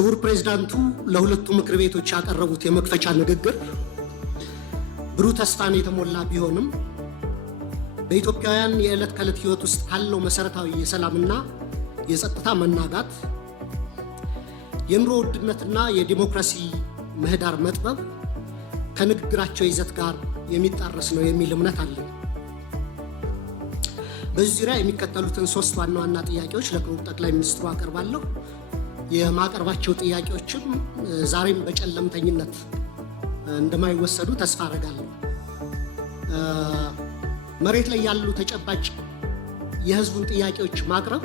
ክቡር ፕሬዝዳንቱ ለሁለቱ ምክር ቤቶች ያቀረቡት የመክፈቻ ንግግር ብሩህ ተስፋን የተሞላ ቢሆንም በኢትዮጵያውያን የዕለት ከዕለት ህይወት ውስጥ ካለው መሰረታዊ የሰላምና የጸጥታ መናጋት፣ የኑሮ ውድነትና የዲሞክራሲ ምህዳር መጥበብ ከንግግራቸው ይዘት ጋር የሚጣረስ ነው የሚል እምነት አለኝ። በዚህ ዙሪያ የሚከተሉትን ሶስት ዋና ዋና ጥያቄዎች ለክቡር ጠቅላይ ሚኒስትሩ አቀርባለሁ። የማቀርባቸው ጥያቄዎችም ዛሬም በጨለምተኝነት እንደማይወሰዱ ተስፋ አደርጋለሁ። መሬት ላይ ያሉ ተጨባጭ የህዝቡን ጥያቄዎች ማቅረብ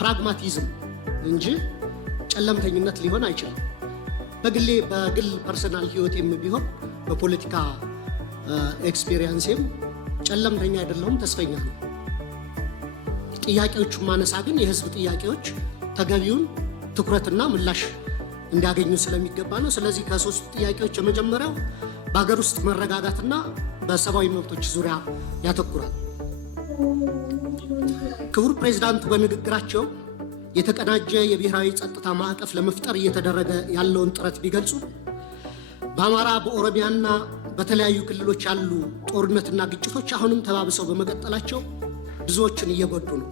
ፕራግማቲዝም እንጂ ጨለምተኝነት ሊሆን አይችልም። በግል ፐርሰናል ህይወቴም ቢሆን በፖለቲካ ኤክስፒሪየንስም ጨለምተኛ አይደለሁም፣ ተስፈኛ ነው። ጥያቄዎቹን ማነሳ ግን የህዝብ ጥያቄዎች ተገቢውን ትኩረትና ምላሽ እንዲያገኙ ስለሚገባ ነው። ስለዚህ ከሶስቱ ጥያቄዎች የመጀመሪያው በሀገር ውስጥ መረጋጋትና በሰብአዊ መብቶች ዙሪያ ያተኩራል። ክቡር ፕሬዝዳንቱ በንግግራቸው የተቀናጀ የብሔራዊ ጸጥታ ማዕቀፍ ለመፍጠር እየተደረገ ያለውን ጥረት ቢገልጹ በአማራ በኦሮሚያና በተለያዩ ክልሎች ያሉ ጦርነትና ግጭቶች አሁንም ተባብሰው በመቀጠላቸው ብዙዎችን እየጎዱ ነው።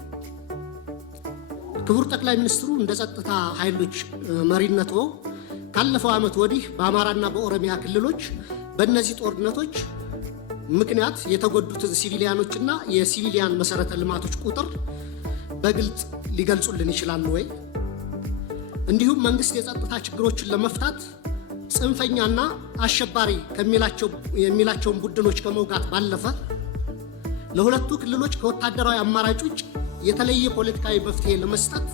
ክቡር ጠቅላይ ሚኒስትሩ እንደ ጸጥታ ኃይሎች መሪነቶ ካለፈው ዓመት ወዲህ በአማራና በኦሮሚያ ክልሎች በእነዚህ ጦርነቶች ምክንያት የተጎዱትን ሲቪሊያኖችና የሲቪሊያን መሰረተ ልማቶች ቁጥር በግልጽ ሊገልጹልን ይችላሉ ወይ? እንዲሁም መንግስት የጸጥታ ችግሮችን ለመፍታት ጽንፈኛና አሸባሪ የሚላቸውን ቡድኖች ከመውጋት ባለፈ ለሁለቱ ክልሎች ከወታደራዊ አማራጭ ውጭ የተለየ ፖለቲካዊ መፍትሄ ለመስጠት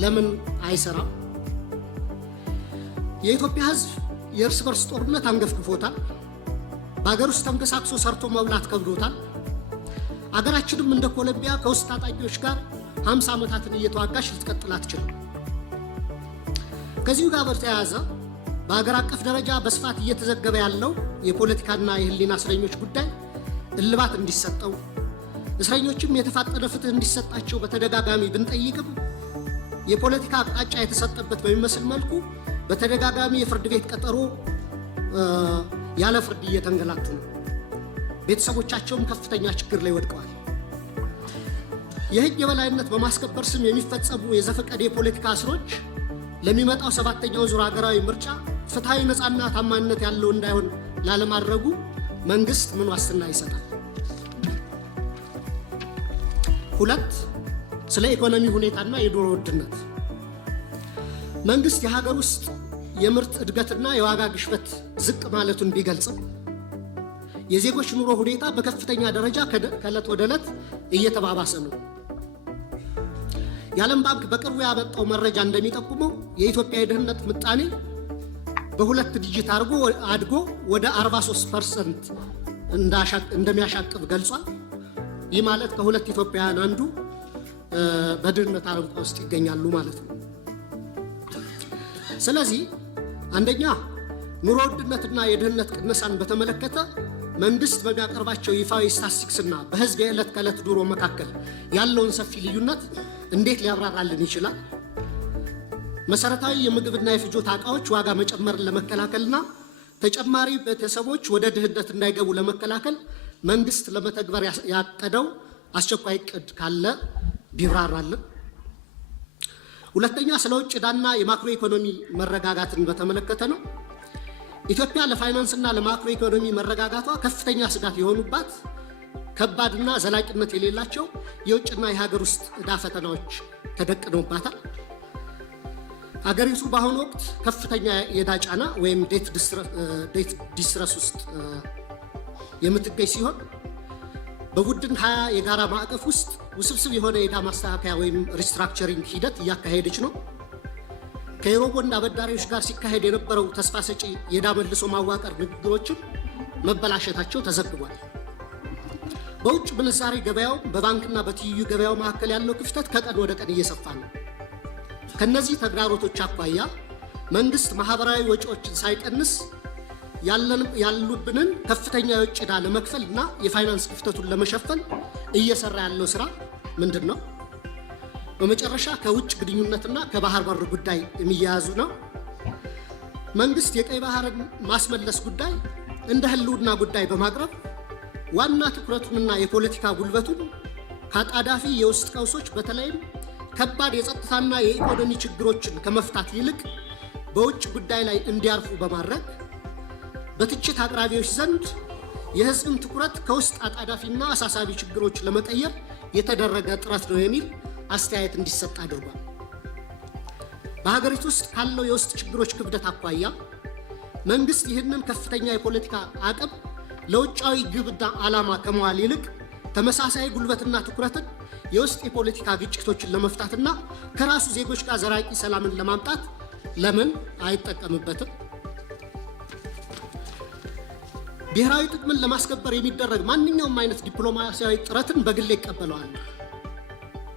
ለምን አይሰራም? የኢትዮጵያ ሕዝብ የእርስ በርስ ጦርነት አንገፍግፎታል። በሀገር ውስጥ ተንቀሳቅሶ ሰርቶ መብላት ከብዶታል። አገራችንም እንደ ኮሎምቢያ ከውስጥ ታጣቂዎች ጋር 50 ዓመታትን እየተዋጋች ልትቀጥል አትችልም። ከዚሁ ጋር በተያያዘ በሀገር አቀፍ ደረጃ በስፋት እየተዘገበ ያለው የፖለቲካና የህሊና እስረኞች ጉዳይ እልባት እንዲሰጠው፣ እስረኞችም የተፋጠነ ፍትህ እንዲሰጣቸው በተደጋጋሚ ብንጠይቅም የፖለቲካ አቅጣጫ የተሰጠበት በሚመስል መልኩ በተደጋጋሚ የፍርድ ቤት ቀጠሮ ያለ ፍርድ እየተንገላቱ ነው። ቤተሰቦቻቸውም ከፍተኛ ችግር ላይ ወድቀዋል። የህግ የበላይነት በማስከበር ስም የሚፈጸሙ የዘፈቀደ የፖለቲካ እስሮች ለሚመጣው 7ኛው ዙር ሀገራዊ ምርጫ ፍትሃዊ፣ ነፃና ታማኝነት ያለው እንዳይሆን ላለማድረጉ መንግስት ምን ዋስትና ይሰጣል? 2. ስለ ኢኮኖሚ ሁኔታና የኑሮ ውድነት መንግስት የሀገር ውስጥ የምርት እድገትና የዋጋ ግሽበት ዝቅ ማለቱን ቢገልጽም የዜጎች ኑሮ ሁኔታ በከፍተኛ ደረጃ ከዕለት ወደ ዕለት እየተባባሰ ነው። የዓለም ባንክ በቅርቡ ያወጣው መረጃ እንደሚጠቁመው የኢትዮጵያ የድህነት ምጣኔ በ2 ዲጂት አድጎ ወደ 43% እንደሚያሻቅብ ገልጿል። ይህ ማለት ከሁለት ኢትዮጵያውያን አንዱ በድህነት አረንቋ ውስጥ ይገኛሉ ማለት ነው። ስለዚህ አንደኛ ኑሮ ውድነትና የድህነት ቅነሳን በተመለከተ መንግስት በሚያቀርባቸው ይፋዊ ስታቲስቲክስና በህዝብ የዕለት ከዕለት ኑሮ መካከል ያለውን ሰፊ ልዩነት እንዴት ሊያብራራልን ይችላል? መሰረታዊ የምግብና የፍጆታ ዕቃዎች ዋጋ መጨመርን ለመከላከልና ተጨማሪ ቤተሰቦች ወደ ድህነት እንዳይገቡ ለመከላከል መንግስት ለመተግበር ያቀደው አስቸኳይ ዕቅድ ካለ ቢብራራልን። ሁለተኛ ስለ ውጭ ዕዳና የማክሮ ኢኮኖሚ መረጋጋትን በተመለከተ ነው። ኢትዮጵያ ለፋይናንስና ለማክሮ ኢኮኖሚ መረጋጋቷ ከፍተኛ ስጋት የሆኑባት ከባድና ዘላቂነት የሌላቸው የውጭና የሀገር ውስጥ ዕዳ ፈተናዎች ተደቅነውባታል። ሀገሪቱ በአሁኑ ወቅት ከፍተኛ የዕዳ ጫና ወይም ዴት ዲስትረስ ውስጥ የምትገኝ ሲሆን በቡድን 20 የጋራ ማዕቀፍ ውስጥ ውስብስብ የሆነ የዕዳ ማስተካከያ ወይም ሪስትራክቸሪንግ ሂደት እያካሄደች ነው። ከዩሮቦንድ አበዳሪዎች ጋር ሲካሄድ የነበረው ተስፋ ሰጪ የዕዳ መልሶ ማዋቀር ንግግሮችም መበላሸታቸው ተዘግቧል። በውጭ ምንዛሬ ገበያው በባንክና በትይዩ ገበያው መካከል ያለው ክፍተት ከቀን ወደ ቀን እየሰፋ ነው። ከነዚህ ተግዳሮቶች አኳያ መንግስት ማህበራዊ ወጪዎችን ሳይቀንስ ያሉብንን ከፍተኛ የውጭ ዕዳ ለመክፈልና የፋይናንስ ክፍተቱን ለመሸፈን እየሰራ ያለው ስራ ምንድን ነው? በመጨረሻ ከውጭ ግንኙነትና ከባህር በር ጉዳይ የሚያያዙ ነው። መንግስት የቀይ ባህርን ማስመለስ ጉዳይ እንደ ህልውና ጉዳይ በማቅረብ ዋና ትኩረቱንና የፖለቲካ ጉልበቱን ከአጣዳፊ የውስጥ ቀውሶች በተለይም ከባድ የጸጥታና የኢኮኖሚ ችግሮችን ከመፍታት ይልቅ በውጭ ጉዳይ ላይ እንዲያርፉ በማድረግ በትችት አቅራቢዎች ዘንድ የህዝብን ትኩረት ከውስጥ አጣዳፊና አሳሳቢ ችግሮች ለመቀየር የተደረገ ጥረት ነው የሚል አስተያየት እንዲሰጥ አድርጓል። በሀገሪቱ ውስጥ ካለው የውስጥ ችግሮች ክብደት አኳያ መንግስት ይህንን ከፍተኛ የፖለቲካ አቅም ለውጫዊ ግብና ዓላማ ከመዋል ይልቅ ተመሳሳይ ጉልበትና ትኩረትን የውስጥ የፖለቲካ ግጭቶችን ለመፍታትና ከራሱ ዜጎች ጋር ዘላቂ ሰላምን ለማምጣት ለምን አይጠቀምበትም? ብሔራዊ ጥቅምን ለማስከበር የሚደረግ ማንኛውም አይነት ዲፕሎማሲያዊ ጥረትን በግሌ ይቀበለዋል።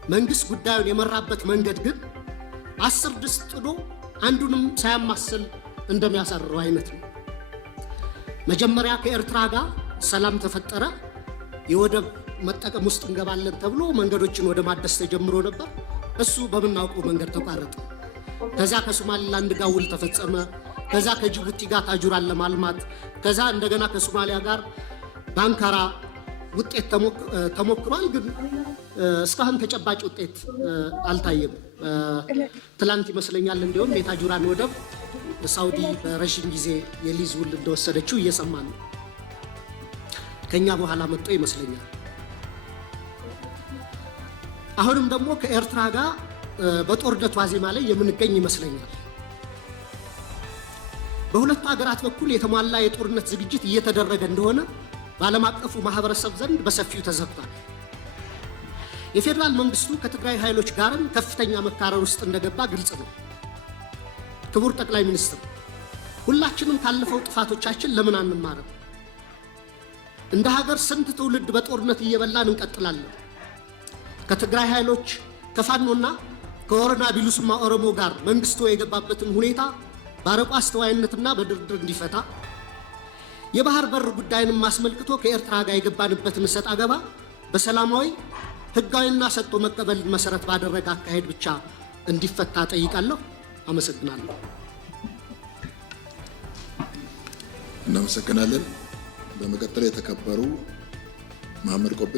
መንግስት ጉዳዩን የመራበት መንገድ ግን 10 ድስት ጥዶ አንዱንም ሳያማስል እንደሚያሳርረው አይነት ነው። መጀመሪያ ከኤርትራ ጋር ሰላም ተፈጠረ፣ የወደብ መጠቀም ውስጥ እንገባለን ተብሎ መንገዶችን ወደ ማደስ ተጀምሮ ነበር። እሱ በምናውቀው መንገድ ተቋረጠ። ከዛ ከሶማሊላንድ ጋር ውል ተፈጸመ። ከዛ ከጅቡቲ ጋር ታጁራን ለማልማት፣ ከዛ እንደገና ከሶማሊያ ጋር በአንካራ ውጤት ተሞክሯል። ግን እስካሁን ተጨባጭ ውጤት አልታየም። ትላንት ይመስለኛል እንዲሁም የታጁራን ወደብ ሳውዲ በረዥም ጊዜ የሊዝ ውል እንደወሰደችው እየሰማን ነው። ከኛ በኋላ መጥቶ ይመስለኛል። አሁንም ደግሞ ከኤርትራ ጋር በጦርነት ዋዜማ ላይ የምንገኝ ይመስለኛል። በሁለቱ ሀገራት በኩል የተሟላ የጦርነት ዝግጅት እየተደረገ እንደሆነ በዓለም አቀፉ ማህበረሰብ ዘንድ በሰፊው ተዘግቷል። የፌዴራል መንግስቱ ከትግራይ ኃይሎች ጋርም ከፍተኛ መካረር ውስጥ እንደገባ ግልጽ ነው። ክቡር ጠቅላይ ሚኒስትር፣ ሁላችንም ካለፈው ጥፋቶቻችን ለምን አንማርም? እንደ ሀገር ስንት ትውልድ በጦርነት እየበላን እንቀጥላለን? ከትግራይ ኃይሎች ከፋኖና ከወረና ቢሉስማ ኦሮሞ ጋር መንግስቱ የገባበትን ሁኔታ በአርቆ አስተዋይነትና በድርድር እንዲፈታ፣ የባህር በር ጉዳይንም አስመልክቶ ከኤርትራ ጋር የገባንበትን እሰጥ አገባ በሰላማዊ ህጋዊና ሰጥቶ መቀበል መሰረት ባደረገ አካሄድ ብቻ እንዲፈታ ጠይቃለሁ። አመሰግናለሁ። እናመሰግናለን። በመቀጠል የተከበሩ መሐመድ ቆቤ